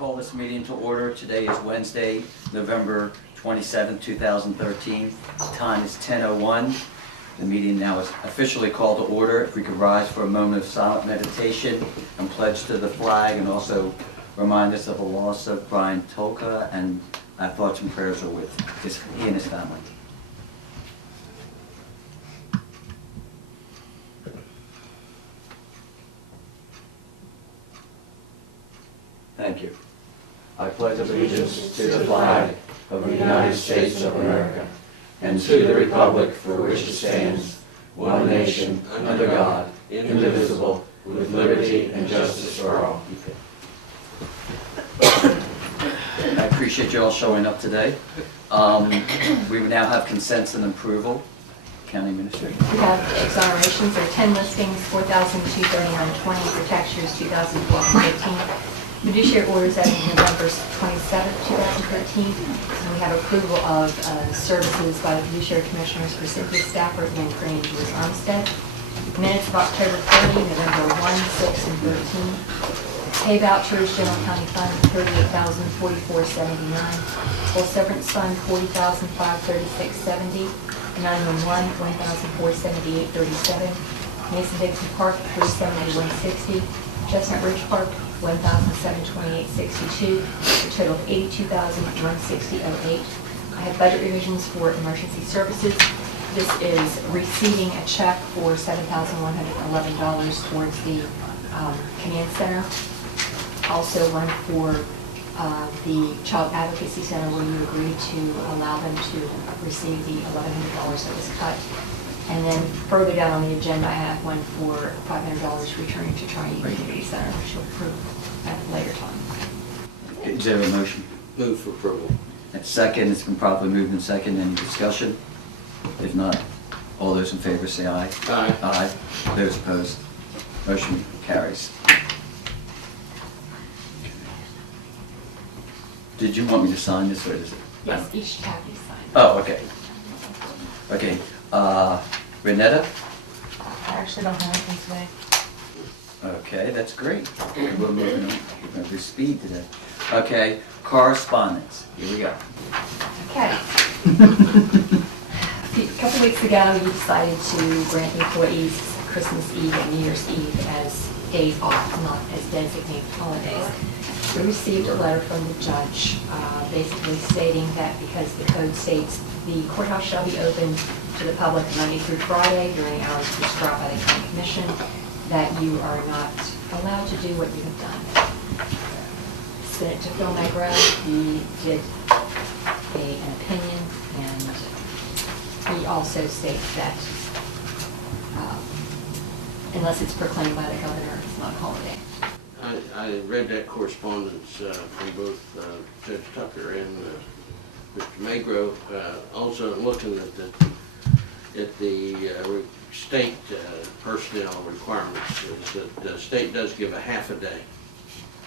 call this meeting to order. Today is Wednesday, November 27, 2013. Time is 10:01. The meeting now is officially called to order. If we could rise for a moment of silent meditation and pledge to the flag, and also remind us of the loss of Brian Tolka, and our thoughts and prayers are with he and his family. Thank you. I pledge allegiance to the flag of the United States of America and to the republic for which it stands, one nation, under God, indivisible, with liberty and justice for all. I appreciate you all showing up today. We now have consents and approval. County Administrator. We have exonerations. There are 10 listings, $4,239.20 for tax years 2012-15. Fiduciary orders as of November 27, 2013. And we have approval of services by the Fiduciary Commissioners for Cynthia Stafford and Grange Lewis Armstead. Minutes of October 30, November 1, 6, and 13. Pay vouchers, General County Fund, $38,044.79. Full Severance Fund, $40,536.70. 911, $1,478.37. Mason-Dixon Park, $371.60. Chestnut Ridge Park, $1,728.62. A total of $82,160.08. I have budget revisions for emergency services. This is receiving a check for $7,111 towards the command center. Also one for the Child Advocacy Center, where you agreed to allow them to receive the $1,100 that was cut. And then further down on the agenda, I have one for $500 returning to Triune Community Center, which you'll approve at a later time. Is there a motion? Move for approval. At second, it's been properly moved and second. Any discussion? If not, all those in favor say aye. Aye. Aye. Those opposed? Motion carries. Did you want me to sign this, or is it? Yes, each tab is signed. Oh, okay. Okay. Renetta? I actually don't have anything today. Okay, that's great. We're moving on. We're going to do speed today. Okay, correspondence. Here we go. Okay. A couple weeks ago, you decided to grant employees Christmas Eve and New Year's Eve as days off, not as designated holidays. We received a letter from the judge basically stating that because the code states the courthouse shall be open to the public Monday through Friday during hours prescribed by the county commission, that you are not allowed to do what you have done. Sent it to Phil Negro. He did an opinion, and he also states that unless it's proclaimed by the governor, it's not a holiday. I read that correspondence from both Judge Tucker and Mr. Magro. Also looking at the state personnel requirements, is that the state does give a half a day,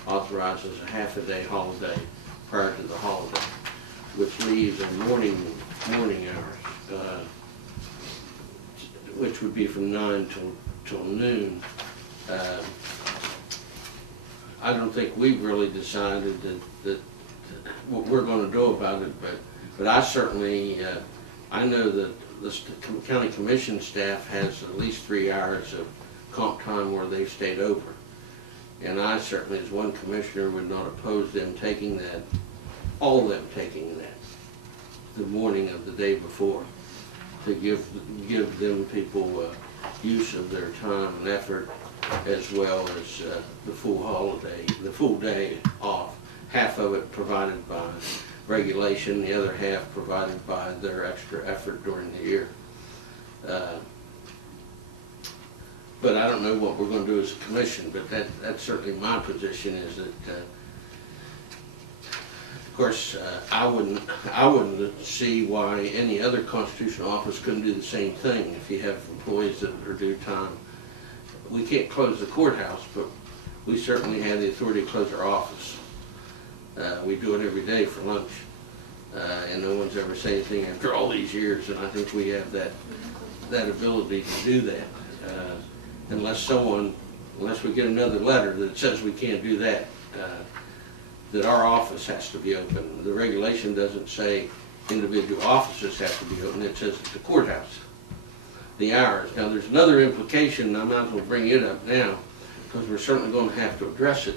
authorizes a half a day holiday prior to the holiday, which leaves a morning hours, which would be from 9 till noon. I don't think we've really decided that what we're going to do about it, but I certainly, I know that the county commission staff has at least 3 hours of comp time where they've stayed over. And I certainly, as one commissioner, would not oppose them taking that, all of them taking that, the morning of the day before, to give them people use of their time and effort, as well as the full holiday, the full day off. Half of it provided by regulation, the other half provided by their extra effort during the year. But I don't know what we're going to do as a commission, but that's certainly my position, is that of course I wouldn't see why any other constitutional office couldn't do the same thing. If you have employees that are due time, we can't close the courthouse, but we certainly have the authority to close our office. We do it every day for lunch, and no one's ever said anything after all these years, and I think we have that ability to do that. Unless we get another letter that says we can't do that. that our office has to be open. The regulation doesn't say individual offices have to be open, it says at the courthouse, the hours. Now, there's another implication, I might as well bring it up now, because we're certainly going to have to address it,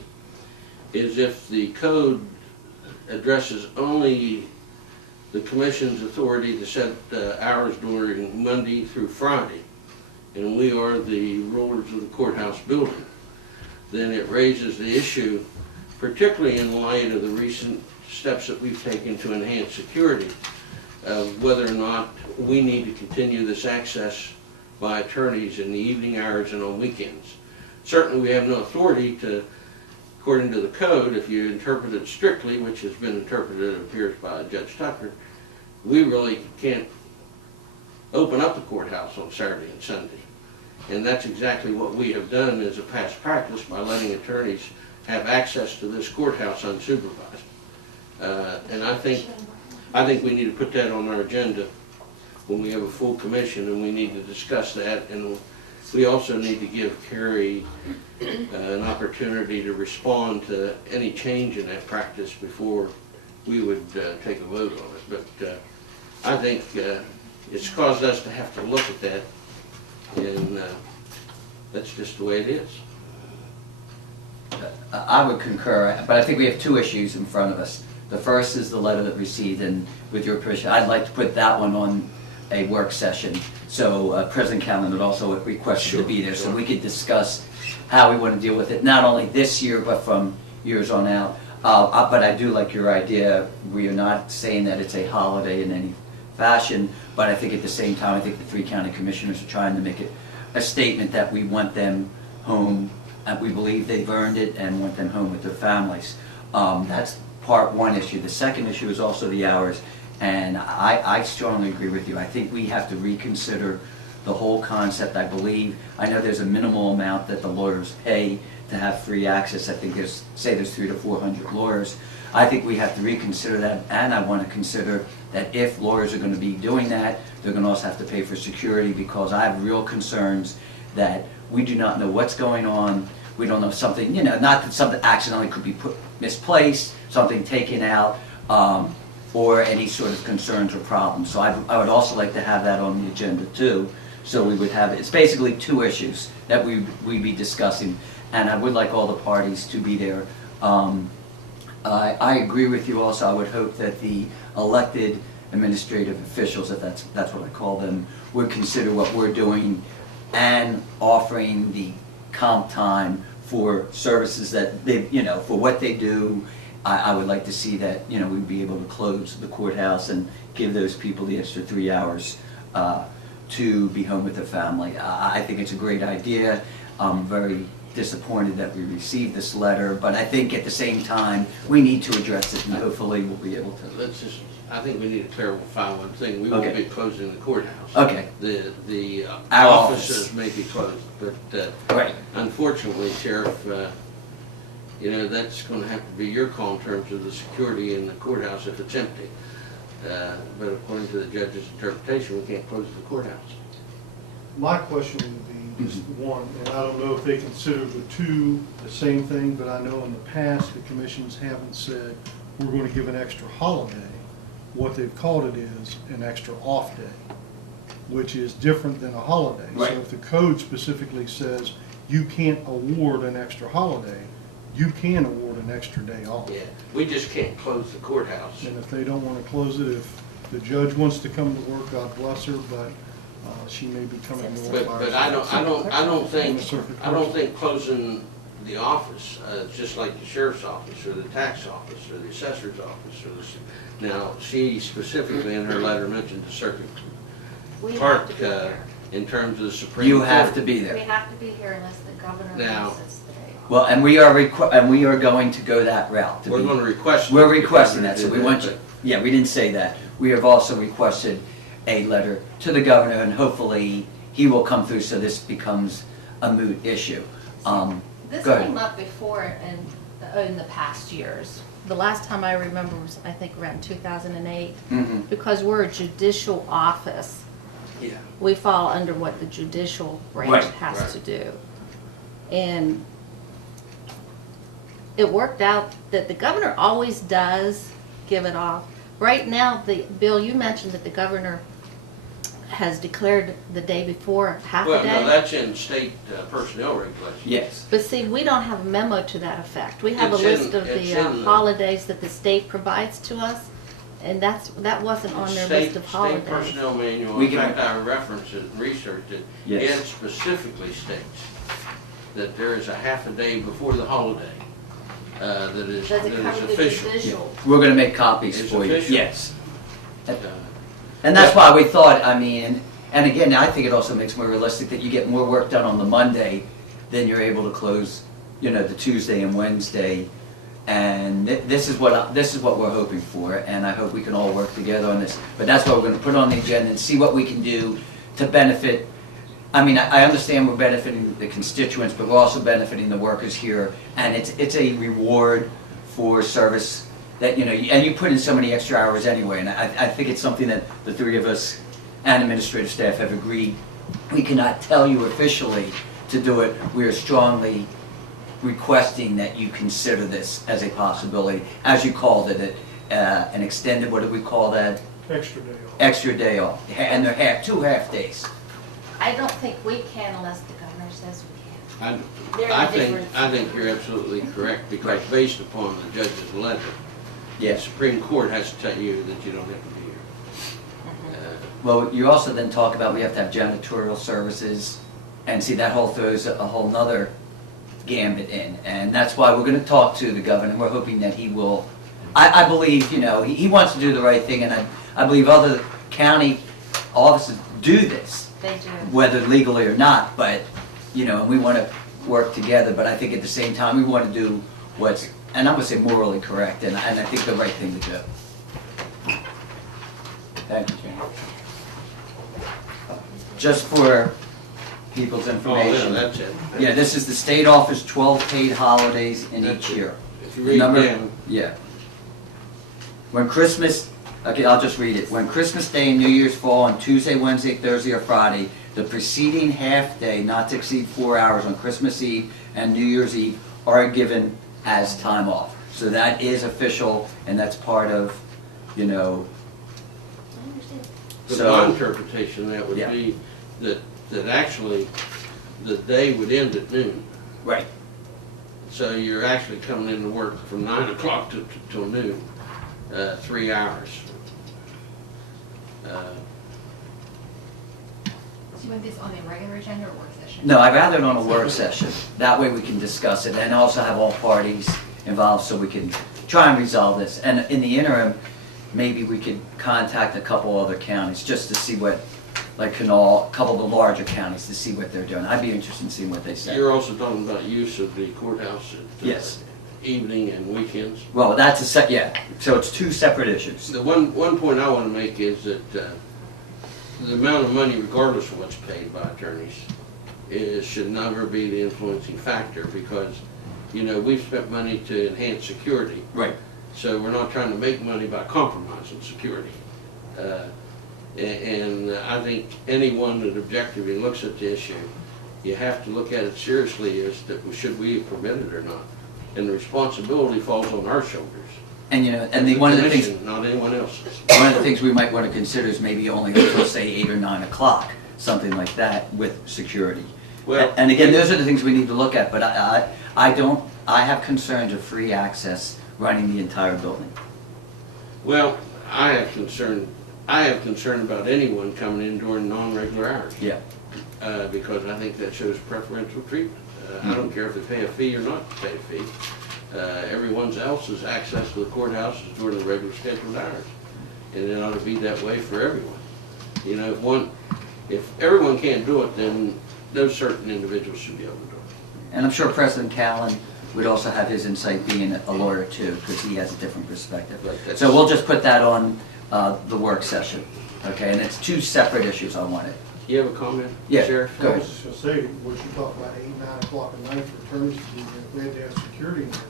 is if the code addresses only the commission's authority to set hours during Monday through Friday, and we are the rulers of the courthouse building, then it raises the issue, particularly in light of the recent steps that we've taken to enhance security, of whether or not we need to continue this access by attorneys in the evening hours and on weekends. Certainly we have no authority to, according to the code, if you interpret it strictly, which has been interpreted, it appears, by Judge Tucker, we really can't open up the courthouse on Saturday and Sunday. And that's exactly what we have done as a past practice by letting attorneys have access to this courthouse unsupervised. And I think we need to put that on our agenda when we have a full commission, and we need to discuss that. And we also need to give Carrie an opportunity to respond to any change in that practice before we would take a vote on it. But I think it's caused us to have to look at that, and that's just the way it is. I would concur, but I think we have two issues in front of us. The first is the letter that received, and with your permission, I'd like to put that one on a work session. So President Callen would also request you to be there, so we could discuss how we want to deal with it, not only this year, but from years on out. But I do like your idea. We are not saying that it's a holiday in any fashion, but I think at the same time, I think the 3 county commissioners are trying to make it a statement that we want them home, and we believe they've earned it, and want them home with their families. That's part one issue. The second issue is also the hours, and I strongly agree with you. I think we have to reconsider the whole concept. I know there's a minimal amount that the lawyers pay to have free access. I think there's 300 to 400 lawyers. I think we have to reconsider that, and I want to consider that if lawyers are going to be doing that, they're going to also have to pay for security, because I have real concerns that we do not know what's going on. We don't know something, not that something accidentally could be misplaced, something taken out, or any sort of concerns or problems. So I would also like to have that on the agenda too. So we would have, it's basically 2 issues that we'd be discussing, and I would like all the parties to be there. I agree with you also. I would hope that the elected administrative officials, if that's what I call them, would consider what we're doing and offering the comp time for services that they, for what they do. I would like to see that, we'd be able to close the courthouse and give those people the extra 3 hours to be home with their family. I think it's a great idea. I'm very disappointed that we received this letter, but I think at the same time, we need to address it, and hopefully we'll be able to. I think we need to clarify one thing. We won't be closing the courthouse. Okay. The Our offices office may be closed, but right. Unfortunately, Sheriff, that's going to have to be your call in terms of the security in the courthouse if it's empty. But according to the judge's interpretation, we can't close the courthouse. My question would be just one, and I don't know if they consider the 2 the same thing, but I know in the past the commissions haven't said we're going to give an extra holiday. What they've called it is an extra off day, which is different than a holiday. Right. So if the code specifically says you can't award an extra holiday, you can award an extra day off. Yeah, we just can't close the courthouse. And if they don't want to close it, if the judge wants to come to work, God bless her, but she may be coming to work. But I don't think closing the office, just like the sheriff's office or the tax office or the assessor's office or now she specifically in her letter mentioned the circuit clerk in terms of the Supreme Court. You have to be there. We have to be here unless the governor Now- gives us the day off. Well, and we are going to go that route. We're going to request. We're requesting that, so do we want you. but- Yeah, we didn't say that. We have also requested a letter to the governor, and hopefully he will come through so this becomes a moot issue. This Go ahead. came up before in the past years. The last time I remember was, I think, around 2008. Mhm. Because we're a judicial office, Yeah. we fall under what the judicial branch Right, has right. to do. And it worked out that the governor always does give it off. Right now, Bill, you mentioned that the governor has declared the day before half a Well, day. no, that's in state personnel regulations. Yes. But see, we don't have a memo to that effect. We have a It's list in- of it's the in the- holidays that the state provides to us, and that wasn't on their State- list of holidays. State personnel manual, We in can- fact, I referenced it and researched it. Yes. It specifically states that there is a half a day before the holiday that is Does it cover the official. visual? We're gonna make copies It's for you. official. Yes. Uh, And that's why we thought, I mean, and again, I think it also makes more realistic that you get more work done on the Monday than you're able to close, you know, the Tuesday and Wednesday. And this is what we're hoping for, and I hope we can all work together on this. But that's why we're gonna put on the agenda and see what we can do to benefit. I mean, I understand we're benefiting the constituents, but we're also benefiting the workers here. And it's a reward for service that, you know, and you put in so many extra hours anyway. And I think it's something that the three of us and administrative staff have agreed. We cannot tell you officially to do it. We are strongly requesting that you consider this as a possibility. As you called it, an extended, what did we call that? Extra day off. Extra day off. And they're two half days. I don't think we can unless the governor says we can. There's I a think, difference. I think you're absolutely correct, because Right. based upon the judge's letter, the Yes. Supreme Court has to tell you that you don't have to be here. Well, you also then talk about we have to have janitorial services, and see, that whole throws a whole nother gambit in. And that's why we're gonna talk to the governor, and we're hoping that he will, I believe, you know, he wants to do the right thing, and I believe other county offices do this, They do. whether legally or not, but, you know, and we wanna work together, but I think at the same time, we wanna do what's, and I'm gonna say morally correct, and I think the right thing to do. Thank you, Jane. Just for people's Oh, yeah, information. that's it. Yeah, this is the state offers 12 paid holidays in That's each it. year. If you The read number- down, Yeah. When Christmas, okay, I'll just read it. When Christmas Day and New Year's fall on Tuesday, Wednesday, Thursday, or Friday, the preceding half-day, not to exceed 4 hours on Christmas Eve and New Year's Eve, are given as time off. So that is official, and that's part of, you know, I understand. but So- my interpretation of that would Yeah. be that actually the day would end at noon. right. So you're actually coming into work from 9 o'clock till noon, 3 hours. So you want this on a regular agenda or work session? No, I'd rather it on a work session. That way we can discuss it and also have all parties involved so we can try and resolve this. And in the interim, maybe we could contact a couple other counties just to see what, like Canal, a couple of the larger counties to see what they're doing. I'd be interested in seeing what they say. You're also talking about use of the courthouse at Yes. evening and weekends. Well, that's yeah. So it's two separate issues. The one point I want to make is that the amount of money, regardless of what's paid by attorneys, should never be the influencing factor, because, you know, we've spent money to enhance security, Right. so we're not trying to make money by compromising security. And I think anyone that objectively looks at the issue, you have to look at it seriously as that should we permit it or not. And the responsibility falls on our shoulders. And you know, and one of the things, Commission, not anyone else's. one of the things we might want to consider is maybe only until say 8 or 9 o'clock, something like that with security. Well, And again, those are the things we need to look at, but I have concerns of free access running the entire building. Well, I have concern about anyone coming in during non-regular hours. Yeah. Because I think that shows preferential treatment. I don't care if they pay a fee or not pay a fee. Everyone else's access to the courthouse is during the regular scheduled hours. And it ought to be that way for everyone. You know, if everyone can't do it, then those certain individuals should be able to do it. And I'm sure President Callen would also have his insight being a lawyer too, because he has a different perspective. Right, that's- So we'll just put that on the work session, okay? And it's two separate issues I wanted. You have a comment, Yeah, Sheriff? go I ahead. was just gonna say, what you talk about 8, 9 o'clock at night for attorneys to do, if we had to have security in there,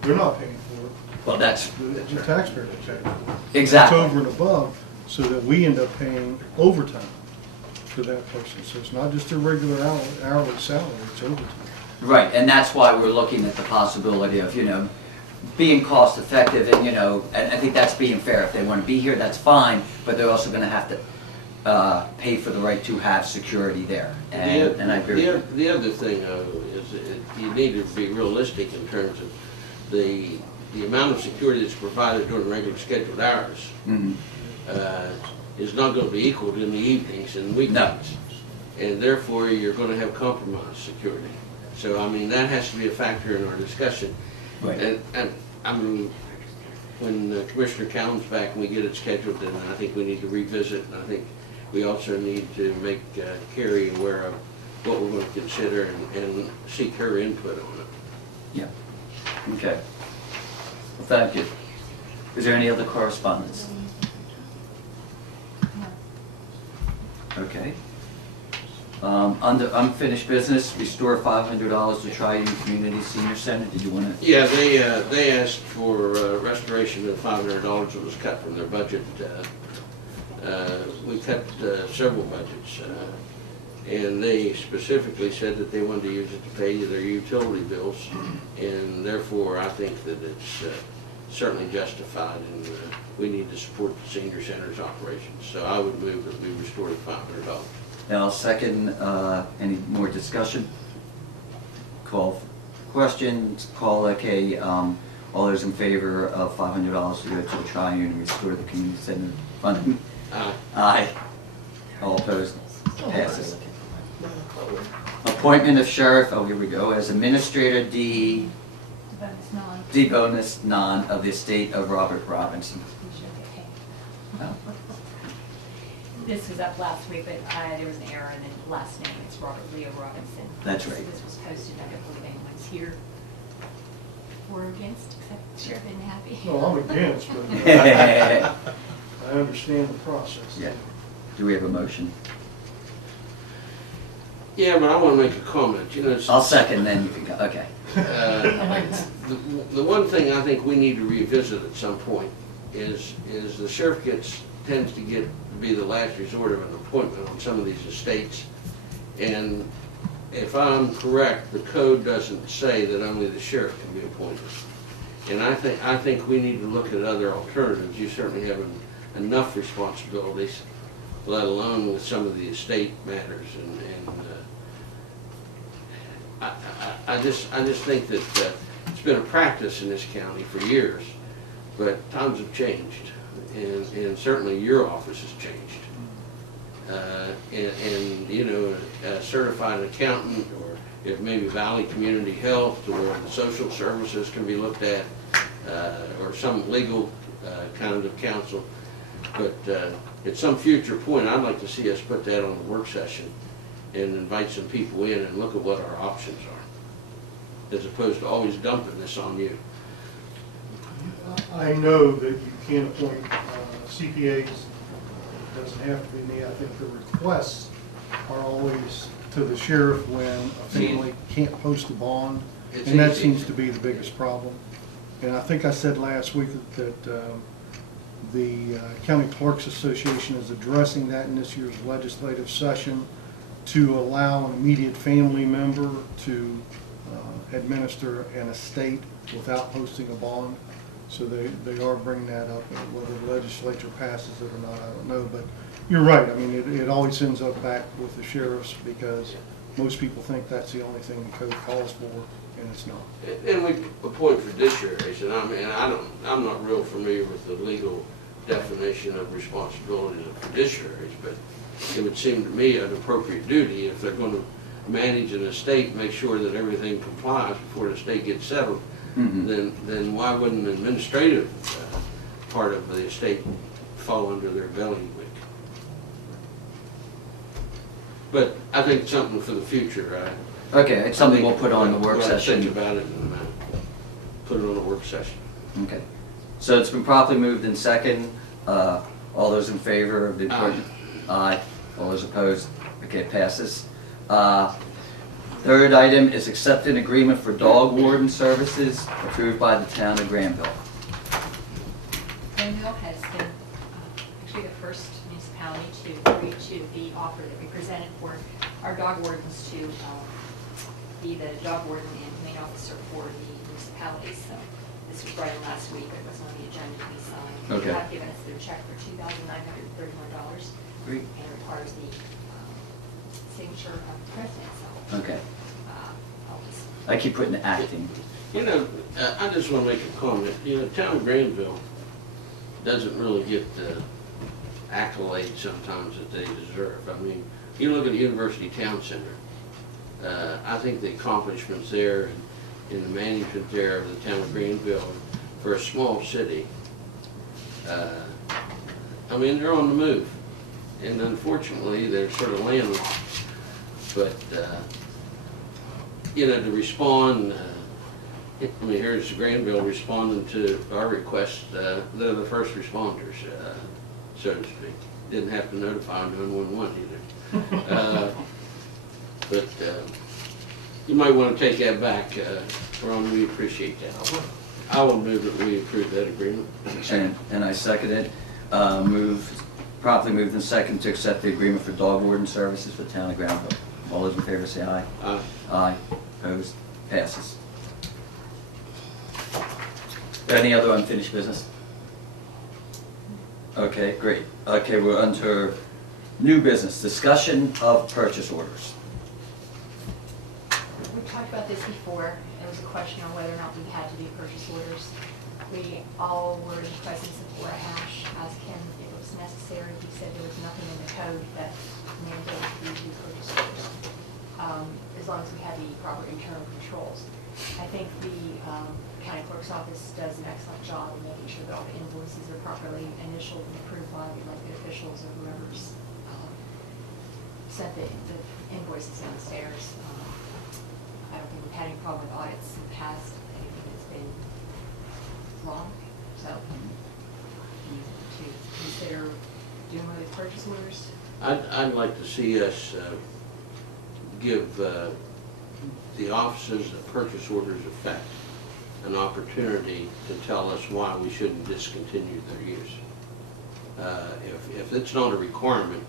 they're not paying for it. Well, that's, The taxpayers are paying for it. exactly. It's over and above, so that we end up paying overtime to that person. So it's not just a regular hourly salary, it's overtime. Right, and that's why we're looking at the possibility of, being cost effective and, and I think that's being fair. If they want to be here, that's fine, but they're also going to have to pay for the right to have security there. And I agree. The other thing, though, is that you need to be realistic in terms of the amount of security that's provided during regular scheduled hours. Mhm. Is not going to be equaled in the evenings and weekends. And therefore, you're going to have compromised security. So, I mean, that has to be a factor in our discussion. Right. And I mean, when Commissioner Cowan's back and we get it scheduled, then I think we need to revisit. And I think we also need to make Carrie aware of what we're going to consider and seek her input on it. Yeah. Okay. Well, thank you. Is there any other correspondence? Okay. Under unfinished business, restore $500 to Triune Community Senior Center. Did you want to? Yeah, they asked for restoration of $500 that was cut from their budget. We cut several budgets, and they specifically said that they wanted to use it to pay their utility bills, and therefore I think that it's certainly justified, and we need to support the senior center's operations. So I would move that we restore the $500. Now, I'll second. Any more discussion? Call questions. Call okay. All those in favor of $500 to go to the Triune and restore the community center funding? Aye. Aye. All opposed? Passes. Appointment of sheriff. Oh, here we go. As administrator D. D bonus non of the estate of Robert Robinson. Oh. This was up last week, but there was an error in the last name. It's Robert Leo Robinson. That's right. This was posted. I don't believe anyone's here for or against, except Sheriff isn't happy. No, I'm against, but I understand the process. Yeah. Do we have a motion? Yeah, but I want to make a comment. I'll second, then you can go. Okay. The one thing I think we need to revisit at some point is the sheriff tends to be the last resort of an appointment on some of these estates. And if I'm correct, the code doesn't say that only the sheriff can be appointed. And I think we need to look at other alternatives. You certainly have enough responsibilities, let alone with some of the estate matters. And I just think that it's been a practice in this county for years, but times have changed, and certainly your office has changed. A certified accountant, or if maybe Valley Community Health, to where the social services can be looked at, or some legal kind of counsel. But at some future point, I'd like to see us put that on the work session and invite some people in and look at what our options are, as opposed to always dumping this on you. I know that you can't appoint CPAs. It doesn't have to be me. I think the requests are always to the sheriff when a family can't post a bond, and that seems to be the biggest problem. And I think I said last week that the County Clerks Association is addressing that in this year's legislative session to allow an immediate family member to administer an estate without posting a bond. So they are bringing that up, and whether the legislature passes it or not, I don't know. But you're right. I mean, it always ends up back with the sheriffs, because most people think that's the only thing the code calls for, and it's not. And we appoint fiduciaries, and I'm not real familiar with the legal definition of responsibilities of fiduciaries, but it would seem to me an appropriate duty if they're going to manage an estate, make sure that everything complies before the estate gets settled. Mm-hmm. Then why wouldn't an administrative part of the estate fall under their bailiwick? But I think something for the future. Okay, it's something we'll put on the work session. Think about it and put it on the work session. Okay. So it's been properly moved in second. All those in favor of the appointment? Aye. All those opposed? Okay, it passes. Third item is accept an agreement for dog warden services approved by the town of Granville. Granville has been actually the first municipality to agree to the offer that we presented for our dog wardens to be the dog warden and main officer for the municipalities. So this was brought in last week, but it wasn't on the agenda to be signed. Okay. They have given us their check for $2,931, Great. and it requires the signature of the president, so. Okay. I'll just I keep putting acting. You know, I just want to make a comment. You know, town of Granville doesn't really get the accolades sometimes that they deserve. I mean, you look at the University Town Center. I think the accomplishments there and in the management there of the town of Granville for a small city, I mean, they're on the move. And unfortunately, they're sort of landlocked. But, you know, to respond, I mean, here's Granville responding to our request. They're the first responders, so to speak. Didn't have to notify 911 either. But you might want to take that back, Ron, we appreciate that. I will move that we approve that agreement. And I second it. Properly moved and second to accept the agreement for dog warden services for the town of Granville. All those in favor say aye. Aye. Aye. Opposed? Passes. Any other unfinished business? Okay, great. Okay, we're under new business, discussion of purchase orders. We talked about this before. It was a question on whether or not we had to do purchase orders. We all were requesting support hash, asked him if it was necessary. He said there was nothing in the code that mandated we do purchase orders, as long as we had the proper internal controls. I think the county clerk's office does an excellent job of making sure that all the invoices are properly initialed and approved by the elected officials or whoever's sent the invoices downstairs. I don't think we've had any problem with audits in the past, anything that's been wrong. So, to consider doing one of these purchase orders. I'd like to see us give the offices of purchase orders effect an opportunity to tell us why we shouldn't discontinue their use. If it's not a requirement,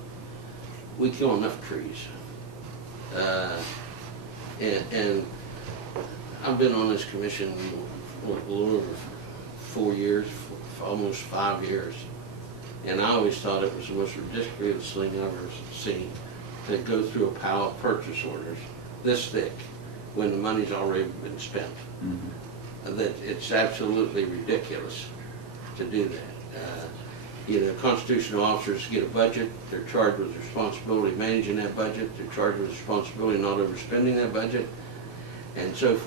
we kill enough trees. And I've been on this commission a little over 4 years, almost 5 years. And I always thought it was the most ridiculous thing I've ever seen, to go through a pile of purchase orders this thick when the money's already been spent. That it's absolutely ridiculous to do that. You know, constitutional officers get a budget, they're charged with the responsibility of managing that budget, they're charged with the responsibility of not overspending that budget, and so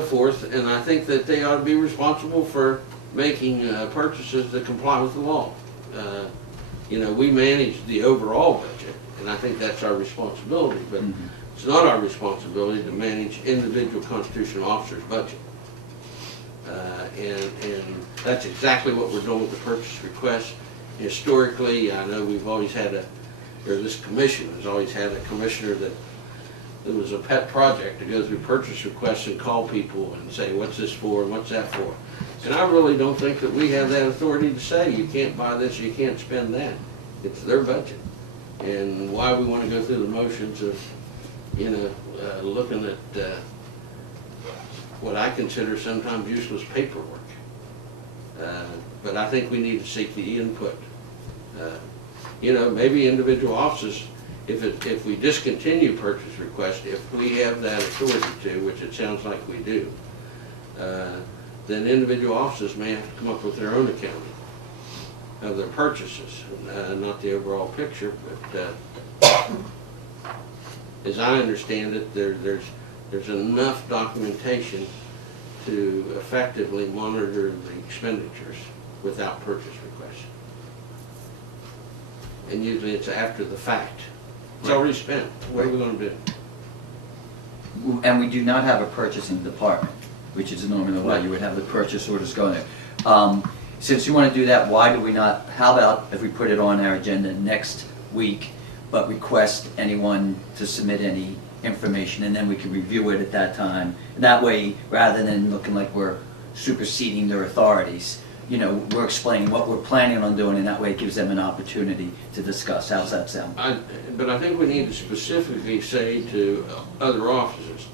forth, and I think that they ought to be responsible for making purchases that comply with the law. You know, we manage the overall budget, and I think that's our responsibility, but it's not our responsibility to manage individual constitutional officers' budget. And that's exactly what we're doing with the purchase request. Historically, I know we've always had or this commission has always had a commissioner that it was a pet project to go through purchase requests and call people and say, what's this for and what's that for? And I really don't think that we have that authority to say, you can't buy this, you can't spend that. It's their budget. And why we want to go through the motions of, you know, looking at what I consider sometimes useless paperwork. But I think we need to seek the input. You know, maybe individual offices, if we discontinue purchase requests, if we have that authority to, which it sounds like we do, then individual offices may have to come up with their own accounting of their purchases, not the overall picture, but as I understand it, there's enough documentation to effectively monitor the expenditures without purchase requests. And usually it's after the fact. It's already spent. What are we going to do? And we do not have a purchasing department, which is normally why you would have the purchase orders going there. Since you want to do that, why do we not, how about if we put it on our agenda next week, but request anyone to submit any information, and then we can review it at that time. And that way, rather than looking like we're superseding their authorities, you know, we're explaining what we're planning on doing, and that way it gives them an opportunity to discuss. How's that sound? But I think we need to specifically say to other officers,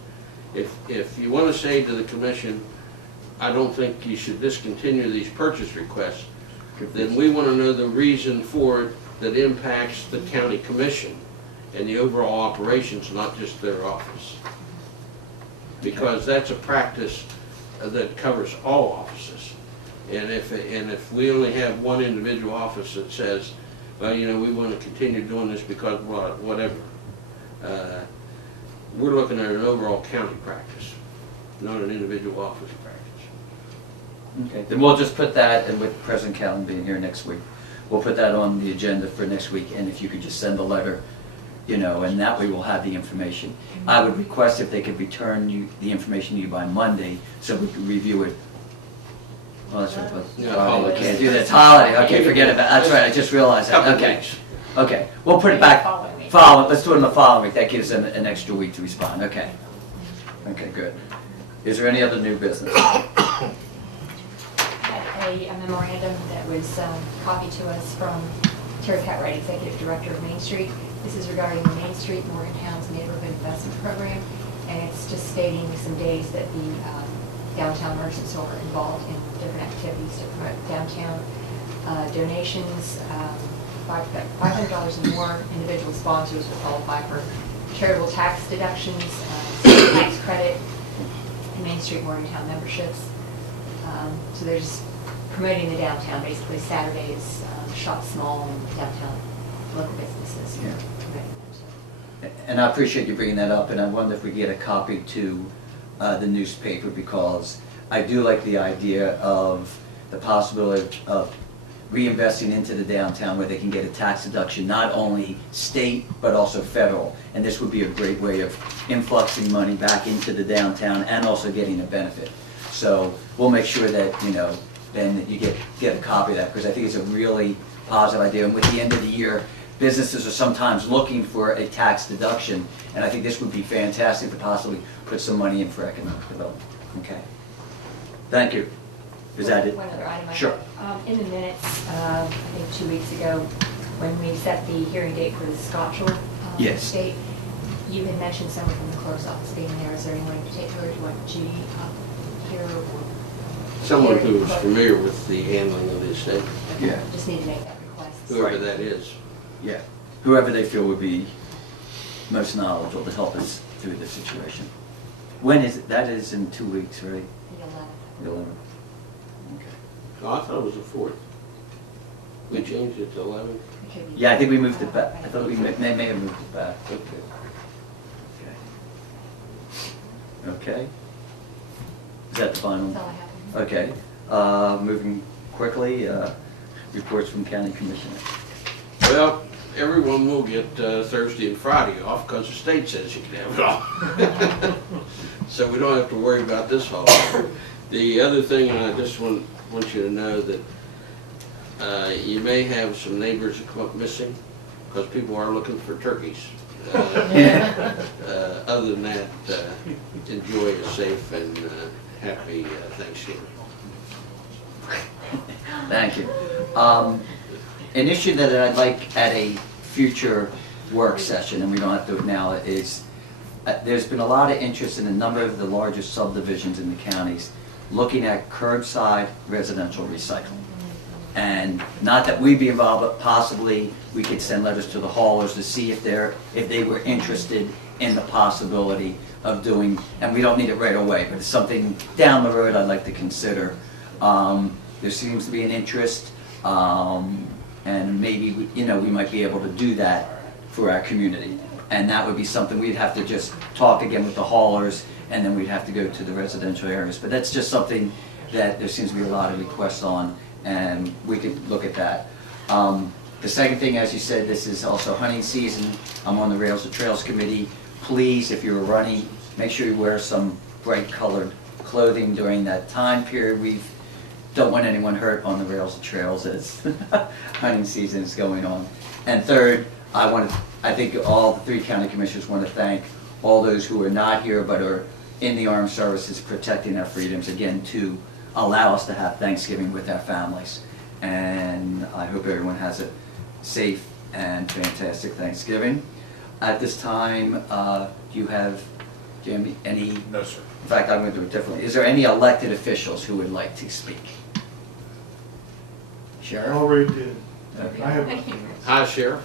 if you want to say to the commission, I don't think you should discontinue these purchase requests, then we want to know the reason for it that impacts the county commission and the overall operations, not just their office. Because that's a practice that covers all offices. And if we only have one individual office that says, well, you know, we want to continue doing this because whatever, we're looking at an overall county practice, not an individual office practice. Okay, then we'll just put that, and with President Callen being here next week, we'll put that on the agenda for next week, and if you could just send a letter, you know, and that way we'll have the information. I would request if they could return you, the information to you by Monday, so we could review it. Well, that's right, Yeah, Friday, we can't do that, it's holiday, okay, forget about it, that's right, I just realized that, Couple okay. weeks. Okay, we'll put it back, let's do it in the following week, that gives them an extra week to respond, okay. Okay, good. Is there any other new business? A memorandum that was copied to us from Terry Cartwright, Executive Director of Main Street. This is regarding the Main Street Morgantown's Neighborhood Investment Program, and it's just stating some days that the downtown merchants are involved in different activities to promote downtown. Donations, $500 or more, individual sponsors will qualify for charitable tax deductions, tax credit, and Main Street Morgantown memberships. So there's promoting the downtown, basically Saturday is shop small and downtown local businesses. Yeah. Promoting them, so. And I appreciate you bringing that up, and I wonder if we get a copy to the newspaper, because I do like the idea of the possibility of reinvesting into the downtown where they can get a tax deduction, not only state, but also federal. And this would be a great way of influxing money back into the downtown and also getting a benefit. So we'll make sure that, you know, then that you get a copy of that, because I think it's a really positive idea. And with the end of the year, businesses are sometimes looking for a tax deduction, and I think this would be fantastic to possibly put some money in for economic development. Okay. Thank you. Is that it? One other item I Sure. have. In the minutes, I think 2 weeks ago, when we set the hearing date for the Scotchell Yes. estate, you had mentioned someone from the clerk's office being there. Is there anyone in particular? Do you want G here? Or Someone who is familiar with the handling of the estate, Yeah. Just need to make that request. whoever Right. that is. Yeah. Whoever they feel would be most knowledgeable to help us through the situation. When is it? That is in 2 weeks, right? The 11th. The 11th. Okay. Oh, I thought it was the 4th. We changed it to 11th. It could be- Yeah, I think we moved it back. I thought we may have moved it back. Okay. Okay. Okay. Is that the final? That's all I have. Okay, moving quickly, reports from county commissioners. Well, everyone will get Thursday and Friday off because the state says you can have it off. So we don't have to worry about this holiday. The other thing, and I just want you to know that you may have some neighbors that come up missing because people are looking for turkeys. Other than that, enjoy a safe and happy Thanksgiving. Thank you. An issue that I'd like at a future work session, and we don't have to do it now, is there's been a lot of interest in a number of the largest subdivisions in the counties looking at curbside residential recycling. And not that we'd be involved, but possibly we could send letters to the haulers to see if they were interested in the possibility of doing, and we don't need it right away, but it's something down the road I'd like to consider. There seems to be an interest, and maybe, you know, we might be able to do that for our community. And that would be something we'd have to just talk again with the haulers, and then we'd have to go to the residential areas. But that's just something that there seems to be a lot of requests on, and we could look at that. The second thing, as you said, this is also hunting season. I'm on the Rails to Trails Committee. Please, if you're running, make sure you wear some bright colored clothing during that time period. We don't want anyone hurt on the Rails to Trails as hunting season is going on. And third, I think all the 3 county commissioners want to thank all those who are not here but are in the armed services protecting our freedoms. Again, to allow us to have Thanksgiving with our families. And I hope everyone has a safe and fantastic Thanksgiving. At this time, do you have any? No, sir. In fact, I'm going to do it differently. Is there any elected officials who would like to speak? I Sheriff? already did. Okay. I have, Hi, Sheriff.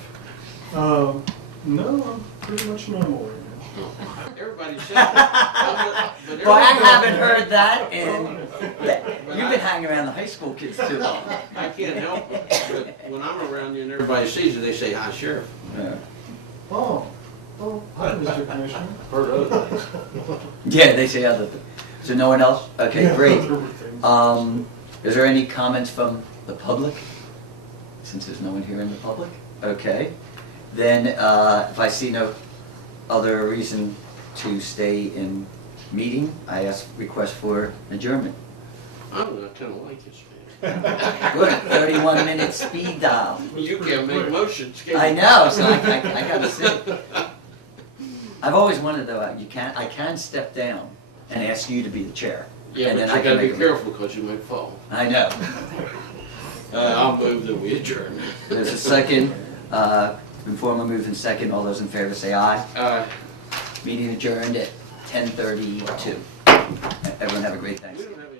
no, I'm pretty much normal right now. Everybody said that. But Well, I everybody- haven't heard that in, you've been hanging around the high school kids too long. I can't help it, but when I'm around you and everybody sees you, they say, hi, Sheriff. Yeah. Oh, hi, Mr. Commissioner. Heard of it. Yeah, they say other things. So no one else? Okay, Yeah, great. there were things. Is there any comments from the public? Since there's no one here in the public? Okay. Then, if I see no other reason to stay in meeting, I request for adjournment. I'm not kinda like this, man. Good, 31-minute speed dial. You can't make motions, can you? I know, so I gotta sit. I've always wanted though, I can step down and ask you to be the chair. Yeah, and but then you I can gotta be make a- careful because you might fall. I know. I'll move that we adjourn. There's a second, been formally moved in second, all those in favor say aye. Meeting adjourned at 10:32. Everyone have a great We Thanksgiving. don't have